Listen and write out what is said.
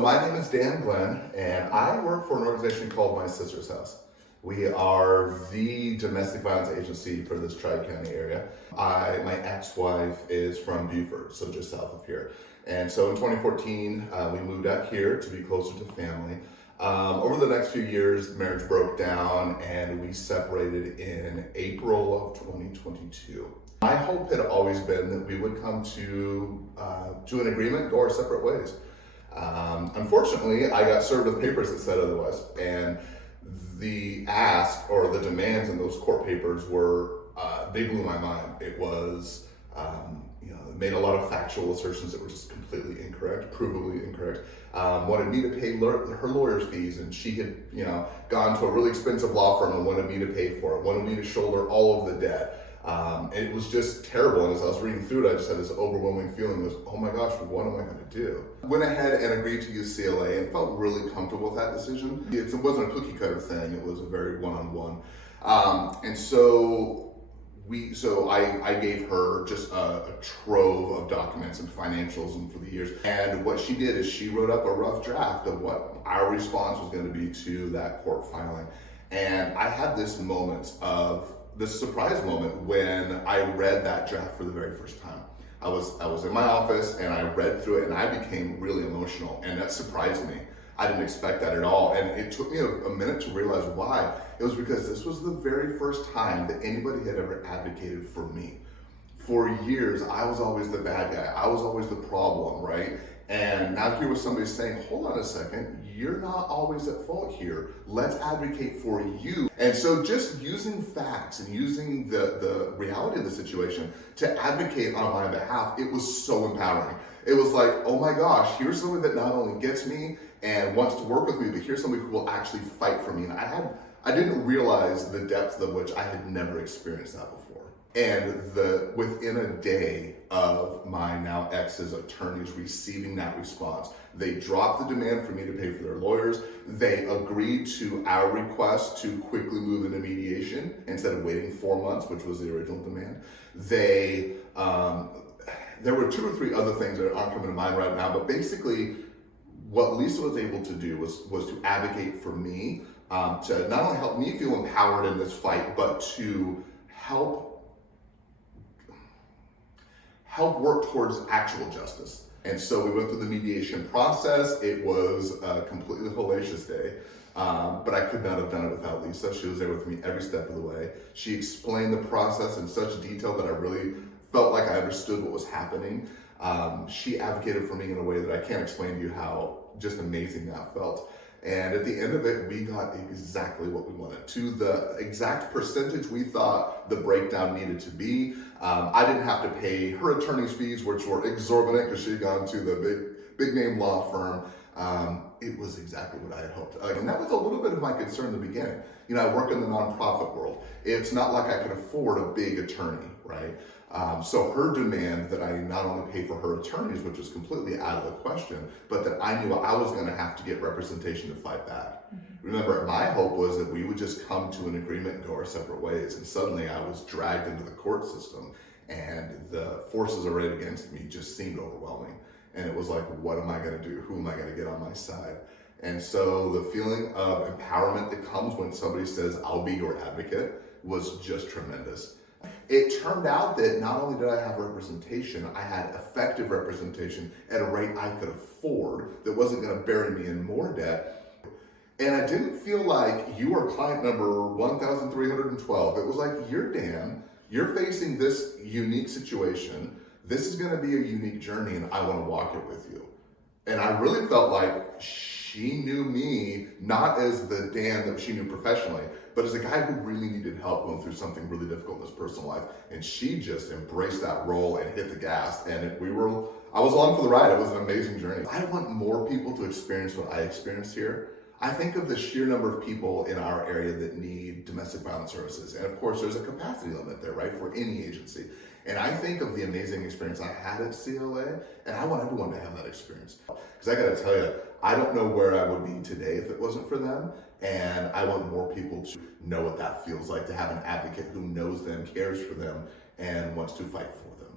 My name is Dan Glenn, and I work for an organization called My Sister's House. We are the domestic violence agency for this Tri-County area. My ex-wife is from Beaufort, so just south of here. And so in 2014, we moved out here to be closer to family. Over the next few years, marriage broke down and we separated in April of 2022. My hope had always been that we would come to an agreement, go our separate ways. Unfortunately, I got served with papers that said otherwise, and the ask or the demands in those court papers were, they blew my mind. It was, it made a lot of factual assertions that were just completely incorrect, provably incorrect. Wanted me to pay her lawyer's fees, and she had, gone to a really expensive law firm and wanted me to pay for it, wanted me to shoulder all of the debt. It was just terrible, and as I was reading through it, I just had this overwhelming feeling of, oh my gosh, what am I going to do? Went ahead and agreed to use CLA and felt really comfortable with that decision. It wasn't a cookie cutter thing, it was a very one-on-one. And so I gave her just a trove of documents and financials and for the years. And what she did is she wrote up a rough draft of what our response was going to be to that court filing. And I had this surprise moment when I read that draft for the very first time. I was in my office and I read through it and I became really emotional, and that surprised me. I didn't expect that at all, and it took me a minute to realize why. It was because this was the very first time that anybody had ever advocated for me. For years, I was always the bad guy. I was always the problem, right? And now here was somebody saying, hold on a second, you're not always at fault here. Let's advocate for you. And so just using facts and using the reality of the situation to advocate on my behalf, it was so empowering. It was like, oh my gosh, here's somebody that not only gets me and wants to work with me, but here's somebody who will actually fight for me. And I didn't realize the depth of which I had never experienced that before. And within a day of my now ex's attorneys receiving that response, they dropped the demand for me to pay for their lawyers. They agreed to our request to quickly move into mediation instead of waiting 4 months, which was the original demand. There were 2 or 3 other things that aren't coming to mind right now, but basically what Lisa was able to do was to advocate for me, to not only help me feel empowered in this fight, but to help work towards actual justice. And so we went through the mediation process. It was a completely hellacious day, but I could not have done it without Lisa. She was there with me every step of the way. She explained the process in such detail that I really felt like I understood what was happening. She advocated for me in a way that I can't explain to you how just amazing that felt. And at the end of it, we got exactly what we wanted, to the exact percentage we thought the breakdown needed to be. I didn't have to pay her attorney's fees, which were exorbitant because she had gone to the big name law firm. It was exactly what I had hoped. And that was a little bit of my concern in the beginning. I work in the nonprofit world. It's not like I could afford a big attorney, right? So her demand that I not only pay for her attorneys, which was completely out of the question, but that I knew I was going to have to get representation to fight back. Mm-hmm. Remember, my hope was that we would just come to an agreement and go our separate ways. And suddenly I was dragged into the court system, and the forces arrayed against me just seemed overwhelming. And it was like, what am I going to do? Who am I going to get on my side? And so the feeling of empowerment that comes when somebody says, I'll be your advocate, was just tremendous. It turned out that not only did I have representation, I had effective representation at a rate I could afford that wasn't going to bury me in more debt. And I didn't feel like you are client number 1,312. It was like, you're Dan, you're facing this unique situation. This is going to be a unique journey, and I want to walk it with you. And I really felt like she knew me not as the Dan that she knew professionally, but as a guy who really needed help going through something really difficult in his personal life. And she just embraced that role and hit the gas. And I was along for the ride. It was an amazing journey. I want more people to experience what I experienced here. I think of the sheer number of people in our area that need domestic violence services. And of course, there's a capacity limit there, right, for any agency. And I think of the amazing experience I had at CLA, and I want everyone to have that experience. Because I gotta tell you, I don't know where I would be today if it wasn't for them. And I want more people to know what that feels like, to have an advocate who knows them, cares for them, and wants to fight for them.